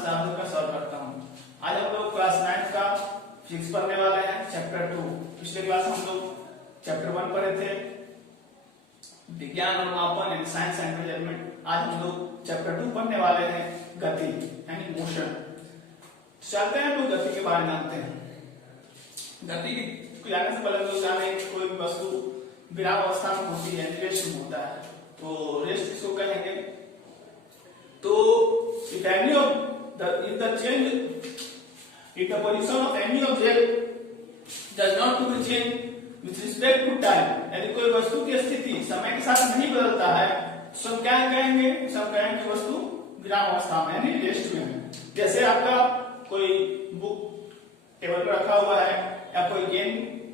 से आप लोग का सॉल्व करता हूँ। आज हम लोग क्लास 9 का फिजिक्स पढ़ने वाले हैं, चैप्टर 2। पिछले क्लास में हम लोग चैप्टर 1 पढ़े थे, विज्ञान और मापन यानी साइंस एंड मेजरमेंट। आज हम लोग चैप्टर 2 पढ़ने वाले हैं, गति यानी मोशन। चलते हैं हम लोग गति के बारे में जानते हैं। गति को जानने से पहले हम लोग जाने कोई भी वस्तु विराम अवस्था में होती है, रेस्ट में होता है, तो रेस्ट किसको कहेंगे? तो if the position of any object does not to be changed with respect to time, यानी कोई वस्तु की स्थिति समय के साथ नहीं बदलता है, तो हम क्या कहेंगे? हम कहेंगे वस्तु विराम अवस्था में यानी रेस्ट में है। जैसे आपका कोई बुक टेबल पर रखा हुआ है या कोई गेम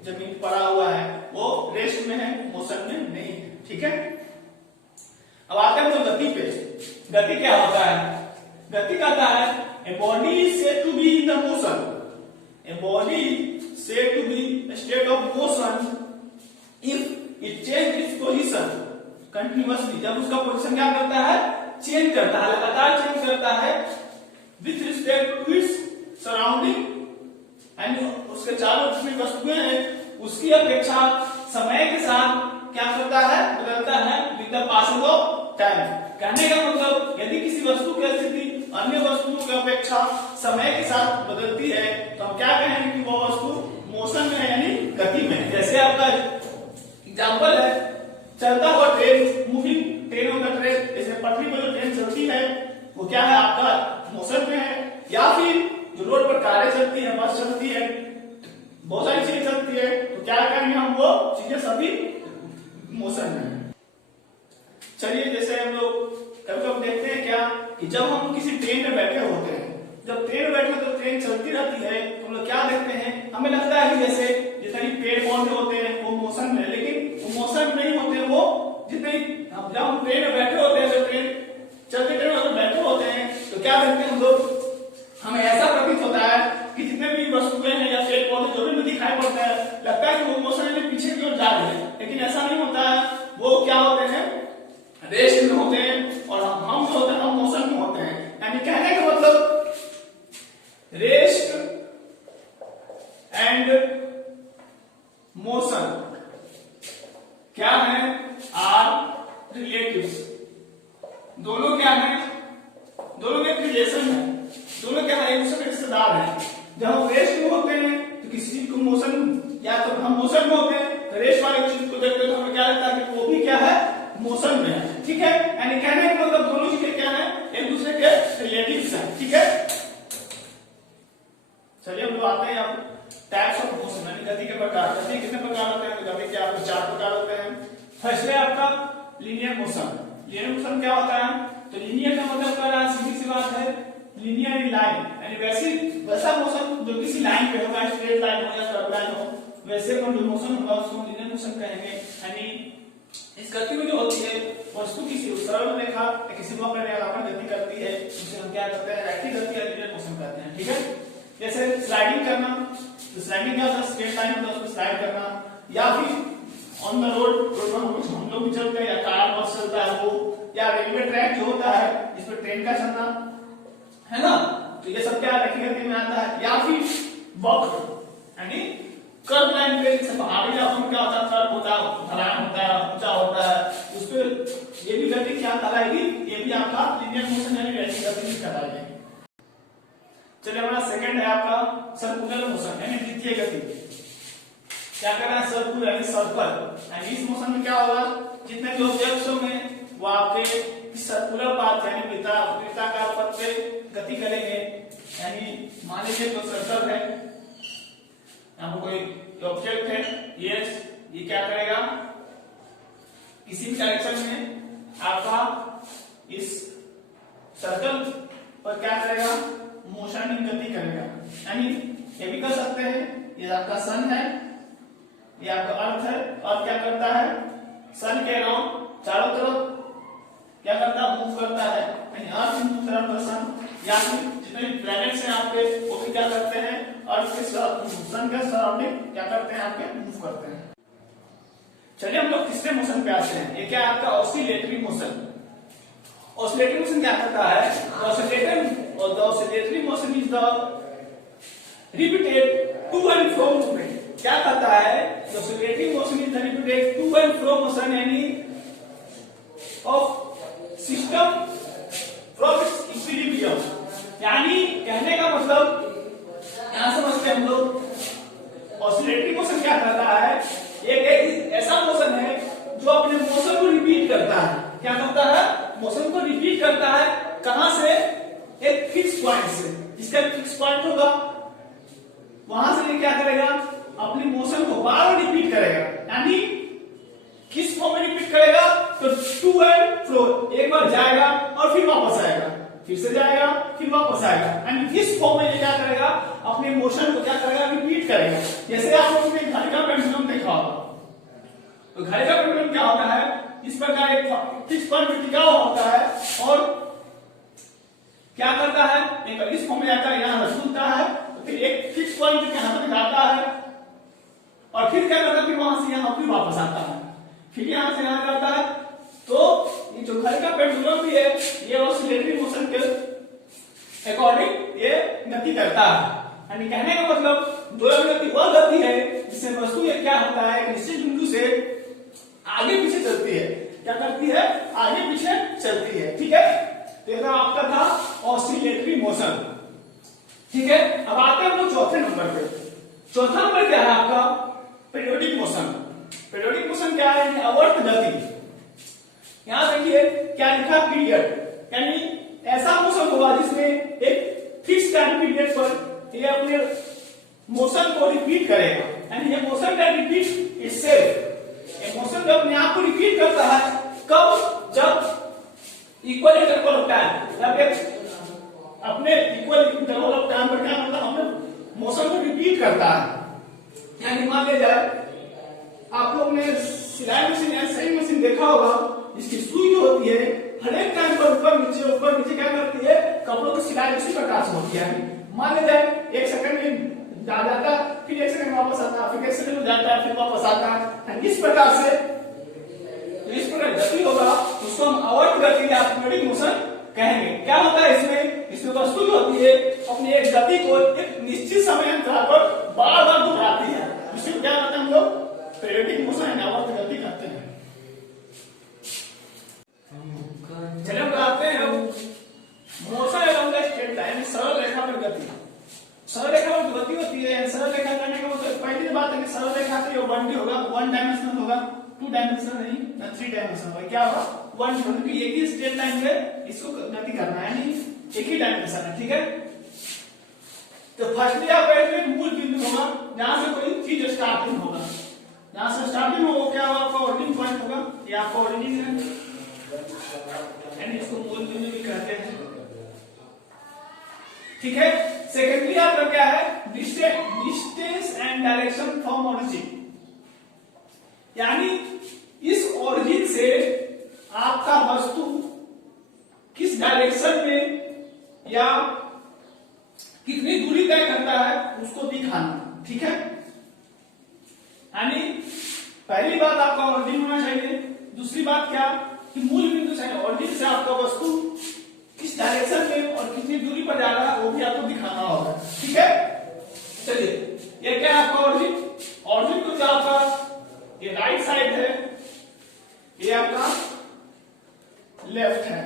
जमीन पर पड़ा हुआ है, वो रेस्ट में है, मोशन में नहीं है। ठीक है, अब आते हैं तो गति पे। गति क्या होता है? गति कहता है a body is said to be in the motion. A body said to be a state of motion if it changes its position continuously. जब उसका पोजीशन क्या करता है? चेंज करता है, लगातार चेंज करता है with respect to its surrounding, यानी उसके चारों जितनी वस्तुएं हैं उसकी अपेक्षा समय के साथ क्या करता है? बदलता है with the passing of time। कहने का मतलब यदि किसी वस्तु की स्थिति अन्य वस्तुओं की अपेक्षा समय के साथ बदलती है तो हम क्या कहेंगे कि वो वस्तु मोशन में है यानी गति में है। जैसे आपका एग्जांपल है चलता हुआ train, moving train on the trek. जैसे पटरी पर जो ट्रेन चलती है वो क्या है? आपका मोशन में है। या फिर जो रोड पर कारें चलती है, बस चलती है, बहुत सारी चीजें चलती है, तो क्या करेंगे हम? वो चीजें सभी मोशन में है। चलिए, जैसे हम लोग कभी-कभी देखते हैं क्या कि जब हम किसी ट्रेन में बैठे होते हैं, जब ट्रेन में बैठे तो ट्रेन चलती रहती है, तो हम लोग क्या देखते हैं? हमें लगता है कि जैसे जितने पेड़ पौधे होते हैं वो मोशन में, लेकिन वो मोशन नहीं होते। वो जितने जब हम ट्रेन में बैठे होते हैं, तो ट्रेन चलते ट्रेन में बैठे होते हैं, तो क्या देखते हैं हम लोग? हमें ऐसा प्रतीत होता है कि जितने भी वस्तुएं हैं या पेड़ पौधे जो भी दिखाई पड़ता है, लगता है कि वो मोशन में पीछे की ओर जा रहे हैं, लेकिन ऐसा नहीं होता है। वो क्या होते हैं? रेस्ट में होते हैं। और हम जो होते हैं हम मोशन में होते हैं। यानी कहने का मतलब रेस्ट एंड मोशन क्या है? Are relatives. दोनों क्या है? दोनों में रिलेशन है, दोनों क्या है? एक दूसरे के रिश्तेदार हैं। जब हम रेस्ट में होते हैं तो किसी चीज को मोशन, या तो हम मोशन में होते हैं तो रेस्ट वाले चीज को देखते हैं तो हमें क्या लगता है कि वो भी क्या है? मोशन में है। ठीक है, यानी कहने का मतलब दोनों चीजें क्या है? एक दूसरे के रिलेटिव्स हैं। ठीक है, चलिए हम लोग आते हैं अब टाइप्स ऑफ मोशन यानी गति के प्रकार। गति कितने प्रकार होते हैं? गति के आपको 4 प्रकार होते हैं। फर्स्ट है आपका लीनियर मोशन। लीनियर मोशन क्या होता है? तो लीनियर का मतलब क्या है? सीधी सी बात है, लीनियर इन लाइन, यानी वैसा मोशन जो किसी लाइन पे होगा, स्ट्रेट लाइन हो या कर्व लाइन हो, वैसे जो मोशन होगा उसको लीनियर मोशन कहेंगे। यानी इस गति में जो होती है वस्तु किसी सरल रेखा या किसी वक्र रेखा पर गति करती है, उसे हम क्या करते हैं? रैखिक गति या लीनियर मोशन कहते हैं। ठीक है, जैसे स्लाइडिंग करना, तो स्लाइडिंग क्या होता है? स्ट्रेट लाइन होता है, उसको स्लाइड करना। या फिर ऑन द रोड पर हम लोग भी चलते हैं, या कार बस चलता है वो, या रेलवे ट्रैक जो होता है इस पर ट्रेन का चलना है ना, तो ये सब क्या रैखिक गति में आता है। या फिर वक्र यानी कर्व लाइन पे, जैसे पहाड़ी इलाकों में क्या होता है? कर्व होता है, ढलान होता है, ऊंचा होता है, उस पे ये भी गति क्या कहलाएगी? ये भी आपका लीनियर मोशन यानी रैखिक गति कहलाएगी। चलिए, हमारा सेकंड है आपका सर्कुलर मोशन यानी द्वितीय गति। क्या करना है? सर्कुलर यानी सर्कल। यानी इस मोशन में क्या होगा? जितने भी ऑब्जेक्ट्स होंगे वो आपके सर्कुलर पाथ यानी वृत्ताकार पथ पे गति करेंगे। यानी मान लीजिए तो सर्कल है, यहाँ पर कोई ऑब्जेक्ट है, ये क्या करेगा? किसी भी डायरेक्शन में आपका इस सर्कल पर क्या करेगा? मोशन इन गति करेगा। यानी ये भी कर सकते हैं, ये आपका सन है, ये आपका अर्थ है, और क्या करता है? सन के अराउंड चारों तरफ क्या करता है? मूव करता है। यानी अर्थ मूव तरफ सन, या फिर जितने भी प्लैनेट्स हैं आपके वो भी क्या करते हैं? अर्थ के सन के सराउंडिंग क्या करते हैं? आपके मूव करते हैं। चलिए हम लोग तीसरे मोशन पे आते हैं। ये क्या है? आपका ऑसिलेटरी मोशन। ऑसिलेटरी मोशन क्या करता है? ऑसिलेटर और the oscillatory motion is the repeated to and fro movement. क्या कहता है? Oscillatory motion is the repeated to and fro motion any of system from its equilibrium. यानी कहने का मतलब यहां समझते हैं हम लोग ऑसिलेटरी मोशन क्या करता है, एक ऐसा मोशन है जो अपने मोशन को रिपीट करता है। क्या करता है? मोशन को रिपीट करता है। कहां से? एक फिक्स पॉइंट से। जिसका फिक्स पॉइंट होगा वहां से ये क्या करेगा? अपनी मोशन को बार बार रिपीट करेगा। यानी किस फॉर्म में रिपीट करेगा? तो टू एंड फ्रो, एक बार जाएगा और फिर वापस आएगा, फिर से जाएगा फिर वापस आएगा। यानी इस फॉर्म में ये क्या करेगा? अपने मोशन को क्या करेगा? रिपीट करेगा। जैसे आप लोगों ने घड़ी का पेंडुलम देखा होगा, तो घड़ी का पेंडुलम क्या होता है? इस प्रकार एक फिक्स पॉइंट पे टिका हुआ होता है और क्या करता है? एक इस फॉर्म में जाता है, यहां रसूलता है, तो फिर एक फिक्स पॉइंट पे यहां पर जाता है और फिर क्या करता है? फिर वहां से यहां फिर वापस आता है, फिर यहां से यहां जाता है। तो ये जो घड़ी का पेंडुलम भी है, ये ऑसिलेटरी मोशन के अकॉर्डिंग ये गति करता है। यानी कहने का मतलब जो गति वह गति है जिससे वस्तु ये क्या होता है? निश्चित बिंदु से आगे पीछे चलती है। क्या करती है? आगे पीछे चलती है। ठीक है, तो ये आपका था ऑसिलेटरी मोशन। ठीक है, अब आते हैं हम लोग चौथे नंबर पे। चौथा नंबर क्या है आपका? Periodic motion. पीरियोडिक मोशन क्या है? आवर्त गति। यहां देखिए क्या लिखा? पीरियड। यानी ऐसा मोशन होगा जिसमें एक फिक्स टाइम पीरियड पर ये अपने मोशन को रिपीट करेगा। यानी ये मोशन का रिपीट इटसेल्फ, मोशन जो अपने आप को रिपीट करता है। कब? जब इक्वल इंटरवल ऑफ टाइम, जब एक अपने इक्वल इंटरवल ऑफ टाइम पर क्या मतलब अपने मोशन को रिपीट करता है। यानी मान ले जाए आप लोग ने सिलाई मशीन या सही मशीन देखा होगा, इसकी सुई जो होती है हर एक टाइम पर ऊपर नीचे क्या करती है? कपड़ों की सिलाई उसी प्रकार से होती है। मान ले जाए 1 सेकंड में जा जाता है, फिर 1 सेकंड वापस आता है, फिर 1 सेकंड में जाता है, फिर वापस आता है। इस प्रकार से इस प्रकार गति होगा उसको हम आवर्त गति या पीरियोडिक मोशन कहेंगे। क्या होता है इसमें? इसमें वस्तु जो होती है अपनी एक गति को एक निश्चित समय अंतराल पर बार बार दोहराती है। इसमें क्या कहते हैं हम लोग? पीरियोडिक मोशन या आवर्त गति कहते हैं। चलिए हम आते हैं मोशन अलोंग स्ट्रेट लाइन, सरल रेखा पर गति। सरल रेखा पर गति होती है। सरल रेखा करने का मतलब पहली बात है कि सरल रेखा तो 1D होगा, 1 डायमेंशनल होगा, 2 डायमेंशनल नहीं, 3 डायमेंशनल होगा। क्या होगा? 1 क्योंकि एक ही स्ट्रेट लाइन में इसको गति करना है, यानी एक ही डायमेंशन है। ठीक है, तो फर्स्टली आपका इसमें मूल बिंदु होगा जहां से कोई चीज स्टार्टिंग होगा। जहां से स्टार्टिंग होगा क्या होगा? आपका ओरिजिन पॉइंट होगा। ये आपका ओरिजिन है, यानी इसको मूल बिंदु भी कहते हैं। ठीक है, सेकेंडली आपका क्या है? Distance and direction from origin. यानी इस ओरिजिन से आपका वस्तु किस डायरेक्शन में या कितनी दूरी तय करता है उसको दिखाना। ठीक है, यानी पहली बात आपका ओरिजिन होना चाहिए। दूसरी बात क्या कि मूल बिंदु से ओरिजिन से आपका वस्तु किस डायरेक्शन में और कितनी दूरी पर जा रहा है वो भी आपको दिखाना होगा। ठीक है, चलिए ये क्या है आपका ओरिजिन? ओरिजिन तो क्या आपका ये राइट साइड है, ये आपका लेफ्ट है।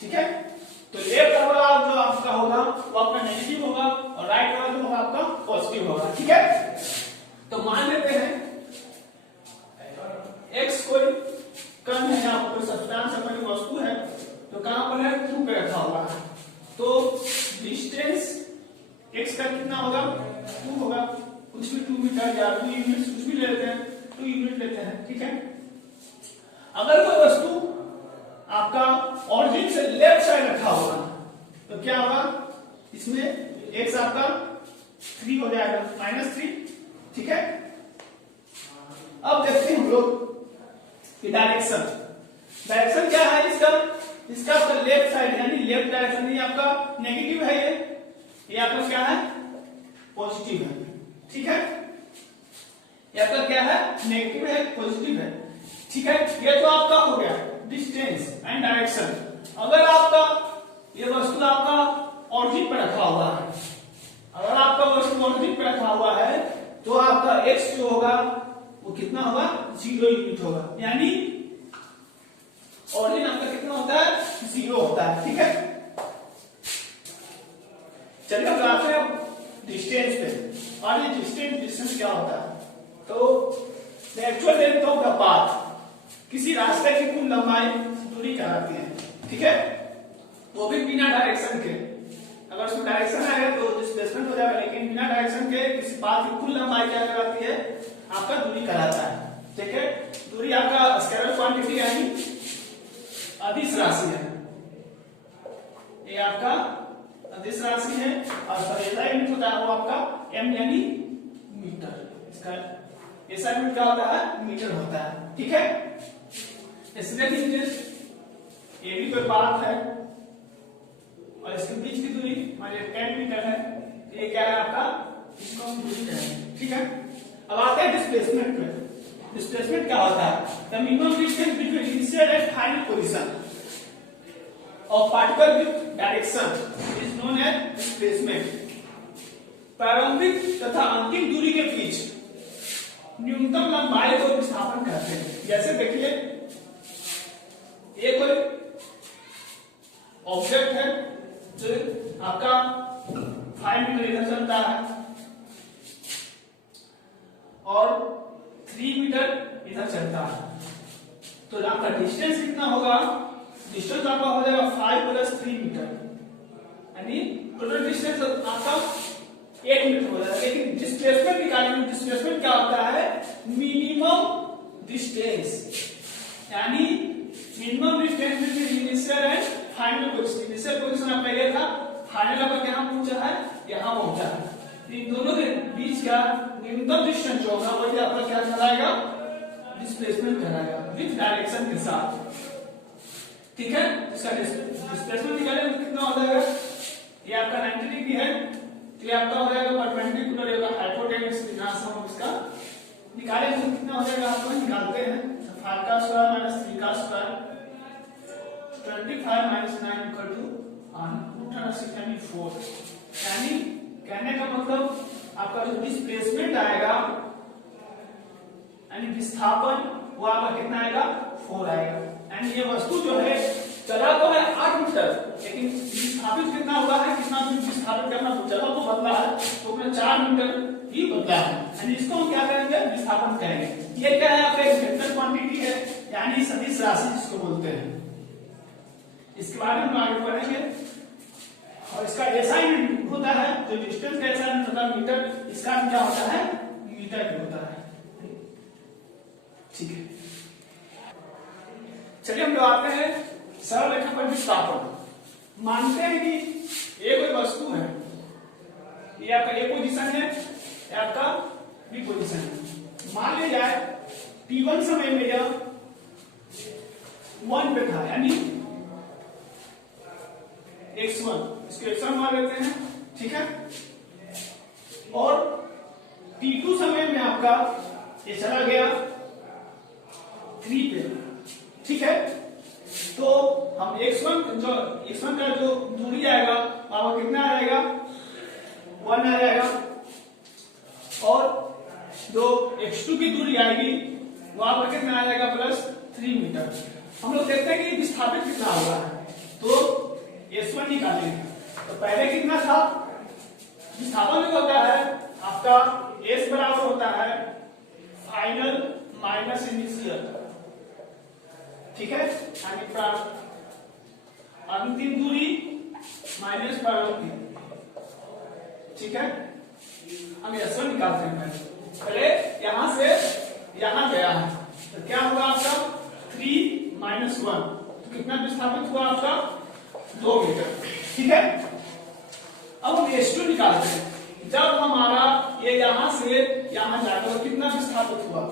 ठीक है, तो लेफ्ट वाला जो आपका होगा वो आपका नेगेटिव होगा और राइट वाला जो होगा आपका पॉजिटिव होगा। ठीक है, तो मान लेते हैं x कोई कण है, यहाँ पर सब्सटेंस अपनी वस्तु है, तो कहां पर है? 2 पे रखा हुआ है। तो डिस्टेंस x का कितना होगा? 2 होगा। कुछ भी 2 मीटर या 2 यूनिट कुछ भी ले लेते हैं, 2 यूनिट लेते हैं। ठीक है, अगर कोई वस्तु आपका ओरिजिन से लेफ्ट साइड रखा होगा तो क्या होगा? इसमें x आपका 3 हो जाएगा, -3। ठीक है, अब देखते हैं हम लोग कि डायरेक्शन क्या है इसका? इसका आपका लेफ्ट साइड यानी लेफ्ट डायरेक्शन, ये आपका नेगेटिव है, ये आपका क्या है? पॉजिटिव है। ठीक है, ये आपका क्या है? नेगेटिव है, पॉजिटिव है। ठीक है, ये तो आपका हो गया डिस्टेंस एंड डायरेक्शन। अगर आपका ये वस्तु आपका ऑर्बिट पे रखा हुआ है। अगर आपका वस्तु ऑर्बिट पे रखा हुआ है तो आपका x जो होगा वो कितना होगा, 0 यूनिट होगा, यानी ऑर्डिन आपका कितना होता है, 0 होता है। ठीक है, चलिए हम आते हैं डिस्टेंस पे। और ये डिस्टेंस क्या होता है, तो actual length of the path, किसी रास्ते की कुल लंबाई दूरी कहलाती है। ठीक है, वो भी बिना डायरेक्शन के। अगर उसमें डायरेक्शन आएगा तो डिस्प्लेसमेंट हो जाएगा, लेकिन बिना डायरेक्शन के किसी पाथ की कुल लंबाई क्या कहलाती है, आपका दूरी कहलाता है। ठीक है, दूरी आपका स्केलर क्वांटिटी यानी अदिश राशि है, ये आपका अदिश राशि है। और SI यूनिट होता है वो आपका m यानी मीटर। इसका SI यूनिट क्या होता है, मीटर होता है। ठीक है, इसलिए ये भी कोई पाथ है और इसके बीच की दूरी मान लीजिए 10 मीटर है, ये क्या है आपका, इसको हम दूरी कहेंगे। ठीक है, अब आते हैं डिस्प्लेसमेंट पे। डिस्प्लेसमेंट क्या होता है, the minimum distance between initial and final position of particle with direction is known as displacement. प्रारंभिक तथा अंतिम दूरी के बीच न्यूनतम लंबाई को विस्थापन कहते हैं। जैसे देखिए, ये कोई ऑब्जेक्ट है जो आपका 5 मीटर इधर चलता है और 3 मीटर इधर चलता है, तो आपका डिस्टेंस कितना होगा, डिस्टेंस आपका हो जाएगा 5 प्लस 3 मीटर, यानी टोटल डिस्टेंस आपका 1 मीटर हो जाएगा। लेकिन डिस्प्लेसमेंट निकालने, डिस्प्लेसमेंट क्या होता है, मिनिमम डिस्टेंस, यानी minimum distance between initial and final position. Initial position आपका ये था, फाइनल आपका कहां पहुंचा है, यहां पहुंचा है। इन दोनों के बीच का न्यूनतम डिस्टेंस जो होगा वही आपका क्या कहलाएगा, डिस्प्लेसमेंट कहलाएगा, विद डायरेक्शन के साथ। ठीक है, इसका डिस्प्लेसमेंट निकालेंगे तो कितना हो जाएगा, ये आपका 90 डिग्री है, तो ये आपका हो जाएगा परपेंडिकुलर, ये हाइपोटेन्यूज विनाश हम इसका निकालेंगे तो कितना हो जाएगा, आपको निकालते हैं 5 का स्क्वायर माइनस 3 का स्क्वायर 25 माइनस 9 इक्वल टू 4, यानी कहने का मतलब आपका जो डिस्प्लेसमेंट आएगा यानी विस्थापन, वो आपका कितना आएगा, 4 आएगा। यानी ये वस्तु जो है चला तो है 8 मीटर, लेकिन विस्थापित कितना हुआ है, कितना विस्थापित करना, चला तो बदला है, तो अपना 4 मीटर ही बदला है, यानी इसको हम क्या करेंगे, विस्थापन कहेंगे। ये क्या है, आपका एक वेक्टर क्वांटिटी है, यानी सदिश राशि जिसको बोलते हैं। इसके बारे में हम आगे पढ़ेंगे। और इसका SI यूनिट होता है, जो डिस्टेंस का SI यूनिट होता है मीटर, इसका क्या होता है, मीटर भी होता है। ठीक है, चलिए हम लोग आते हैं सरल रेखा पर विस्थापन। मानते हैं कि ये कोई वस्तु है, ये आपका ए पोजीशन है, ये आपका बी पोजीशन है। मान लिया जाए t1 समय में यह 1 पे था, यानी x1, इसको x1 मान लेते हैं। ठीक है, और t2 समय में आपका ये चला गया 3 पे। ठीक है, तो हम x1 का जो दूरी आएगा वहां कितना आएगा, 1 आ जाएगा, और जो x2 की दूरी आएगी वहां पर कितना आ जाएगा, प्लस 3 मीटर। हम लोग देखते हैं कि विस्थापित कितना हुआ है, तो S1 निकालेंगे। तो पहले कितना था, विस्थापन जो होता है आपका S बराबर होता है फाइनल माइनस इनिशियल। ठीक है, यानी अंतिम दूरी माइनस प्रारंभिक। ठीक है, हम S1 निकालते हैं। पहले यहां से यहां गया है, तो क्या होगा आपका 3 माइनस 1, तो कितना विस्थापित हुआ आपका, 2 मीटर। ठीक है, अब हम S2 निकालते हैं। जब हमारा ये यहां से यहां जाकर तो कितना विस्थापित हुआ,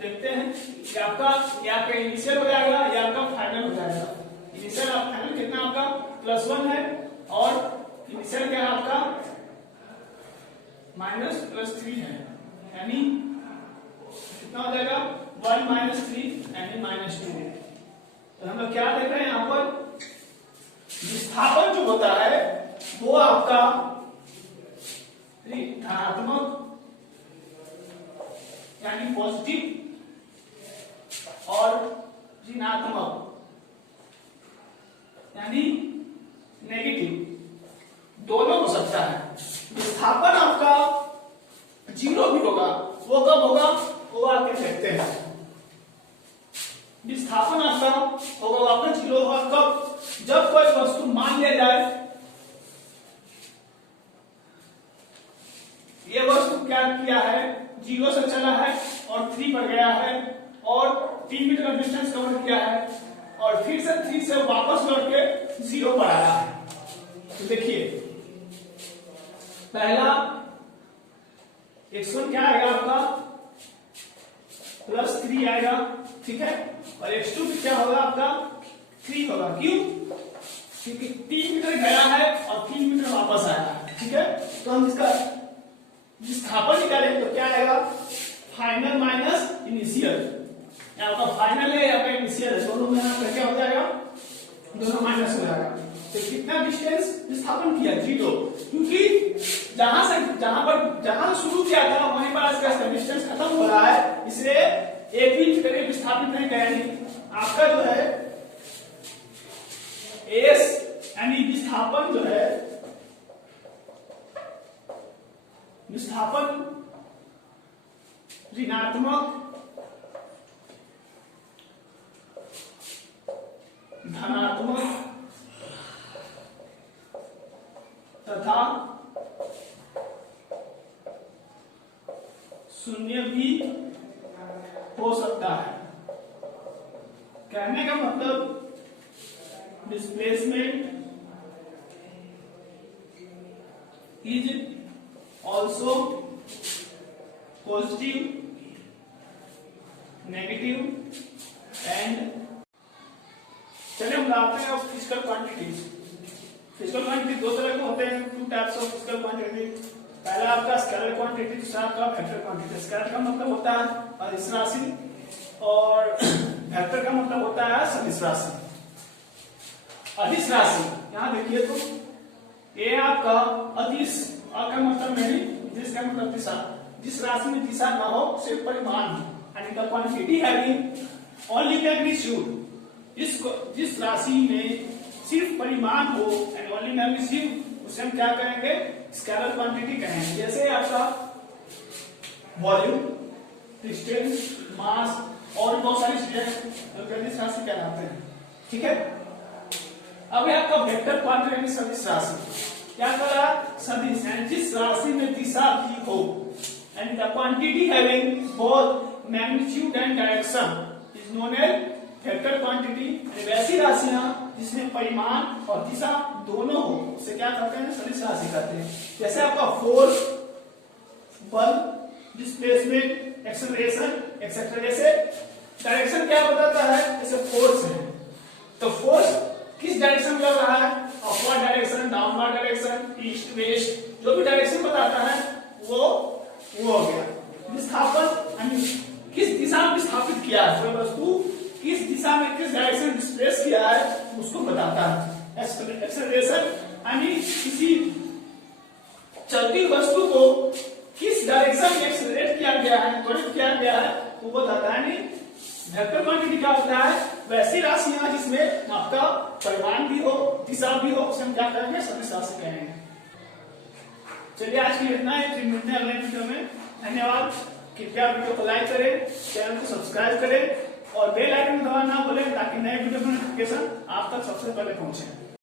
देखते हैं कि आपका इनिशियल हो जाएगा या आपका फाइनल हो जाएगा। इनिशियल और फाइनल कितना आपका +1 है, और इनिशियल क्या है आपका -+3 है, यानी कितना हो जाएगा 1 - 3 यानी -2। तो हम लोग क्या देख रहे हैं यहाँ पर, विस्थापन जो होता है वो आपका धनात्मक यानी पॉजिटिव और ऋणात्मक यानी नेगेटिव दोनों हो सकता है। विस्थापन आपका जीरो भी होगा, वो कब होगा, वो आके देखते हैं। विस्थापन आपका होगा आपका जीरो होगा कब, जब कोई वस्तु मान लिया जाए ये वस्तु क्या किया है, जीरो से चला है और 3 पर गया है और 3 मीटर का डिस्टेंस कवर किया है और फिर से 3 से वापस लौट के 0 पर आया है। तो देखिए पहला x1 क्या आएगा आपका +3 आएगा, ठीक है, और x2 भी क्या होगा आपका 3 होगा। क्यों? क्योंकि 3 मीटर गया है और 3 मीटर वापस आया है, ठीक है। तो हम इसका विस्थापन निकालेंगे तो क्या आएगा, फाइनल माइनस इनिशियल, यहाँ का फाइनल है यहाँ पे इनिशियल है, दोनों में यहाँ पे क्या हो जाएगा, दोनों माइनस हो जाएगा। तो कितना डिस्टेंस विस्थापन किया, 0, क्योंकि जहां शुरू किया था वहीं पर इसका डिस्टेंस खत्म हो रहा है, इसलिए एक भी करीब विस्थापित नहीं किया। आपका जो है एस यानी विस्थापन जो है, विस्थापन ऋणात्मक धनात्मक तथा शून्य भी हो सकता है। कहने का मतलब displacement is also positive, negative and, चलिए हम लाते हैं फिजिकल क्वांटिटीज। फिजिकल क्वांटिटी दो तरह के होते हैं, 2 टाइप्स ऑफ फिजिकल क्वांटिटी। पहला आपका स्केलर क्वांटिटी, दूसरा आपका वेक्टर क्वांटिटी। स्केलर का मतलब होता है अदिश राशि और वेक्टर का मतलब होता है सदिश राशि। अदिश राशि यहाँ देखिए तो ये आपका अदिश का मतलब नहीं, जिसका मतलब दिशा, जिस राशि में दिशा ना हो सिर्फ परिमाण हो, यानी the quantity having only magnitude, जिस राशि में सिर्फ परिमाण हो एंड ओनली मैग्नीट्यूड, उसे हम क्या कहेंगे, स्केलर क्वांटिटी कहेंगे। जैसे आपका वॉल्यूम, डिस्टेंस, मास और बहुत सारी चीजें गणित राशि कहलाते हैं, ठीक है। अब है आपका वेक्टर क्वांटिटी यानी सदिश राशि। क्या करा, सदिश यानी जिस राशि में दिशा भी हो, and the quantity having both magnitude and direction is known as vector quantity. वैसी राशियां जिसमें परिमाण और दिशा दोनों हो उसे क्या कहते हैं, सदिश राशि कहते हैं। जैसे आपका फोर्स, बल, डिस्प्लेसमेंट, एक्सेलरेशन एक्सेट्रा। जैसे डायरेक्शन क्या बताता है, जैसे फोर्स है तो फोर्स किस डायरेक्शन में लग रहा है, upward direction, downward direction, east west, जो भी डायरेक्शन बताता है वो हो गया। विस्थापन यानी किस दिशा में विस्थापित किया है कोई वस्तु, किस दिशा में किस डायरेक्शन डिस्प्लेस किया है उसको बताता है। एक्सेलरेशन यानी किसी चलती वस्तु को किस डायरेक्शन में एक्सेलरेट किया गया है, त्वरित किया गया है, वो बताता है। यानी वेक्टर क्वांटिटी क्या होता है, वैसी राशियां जिसमें आपका परिमाण भी हो, दिशा भी हो, उसे हम क्या कहेंगे, सदिश राशि कहेंगे। चलिए आज के लिए इतना ही, फिर मिलते हैं अगले वीडियो में। धन्यवाद। कृपया वीडियो को लाइक करें, चैनल को सब्सक्राइब करें और बेल आइकन दबाना ना भूलें ताकि नए वीडियो की नोटिफिकेशन आप तक सबसे पहले पहुंचे।